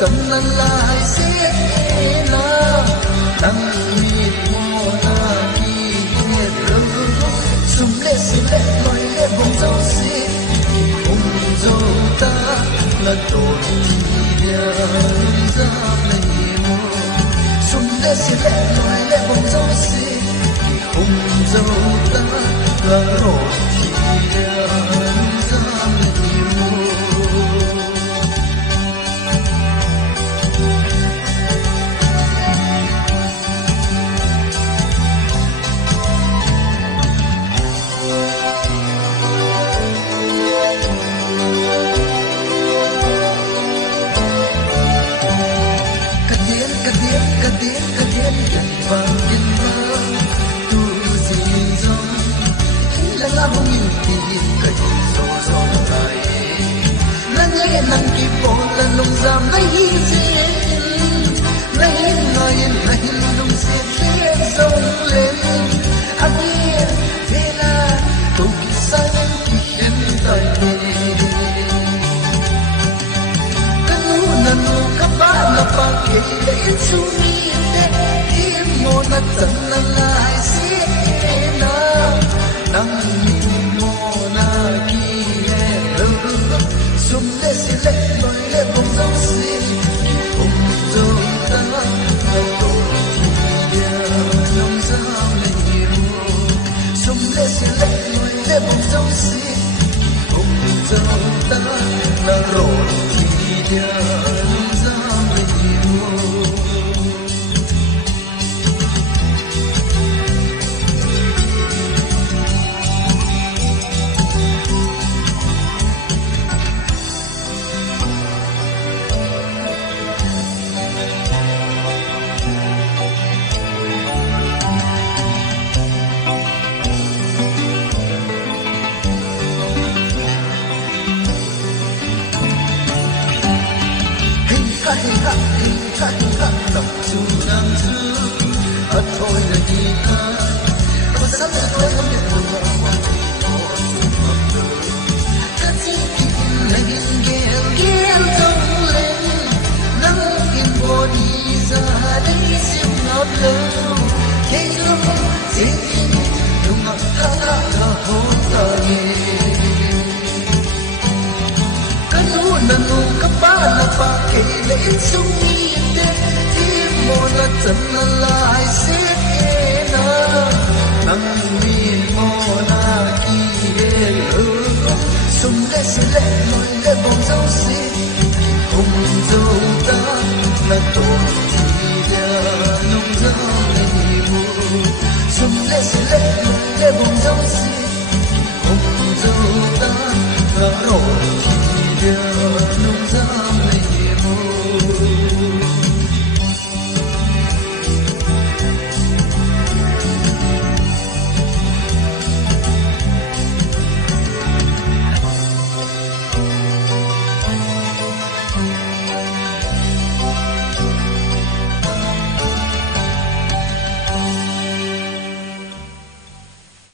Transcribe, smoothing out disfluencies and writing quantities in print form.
Chẳng lại sẽ là đang mịt mù na đi nghe rơi sum lệ loi lệ bông dâu xí bông dâu ta là đôi kia ra này mù sum lệ loi lệ bông dâu xí bông dâu ta là đôi kia ra này mù nang ki po la lung zam na hi sin na hin lung se le zong len a bi vela to ki san ki hen dai ni kanu nanu ka ba na pa ke le chu mi te ki mo na tan na lai si na nang mi mo na ki sum le si le loi le bông dâu xí bông dâu ta là đôi kia lòng dao lệ mùa sum le si le loi le bông dâu xí bông dâu ta là đôi kia lòng dao lệ mùa lòng dù đang giữ ở thôi là đi ta có sắp là thôi không nhận được vào qua có dù mặc đời ta chỉ kịp là ghiền ghiền rông lên nắng ghiền bò đi ra đây siêu ngọt lâu khi lúc dễ tin đừng mặc ta là hôn ta nhẹ nanu kapala pa ke le sumi te ti mo na tan la ai se na nang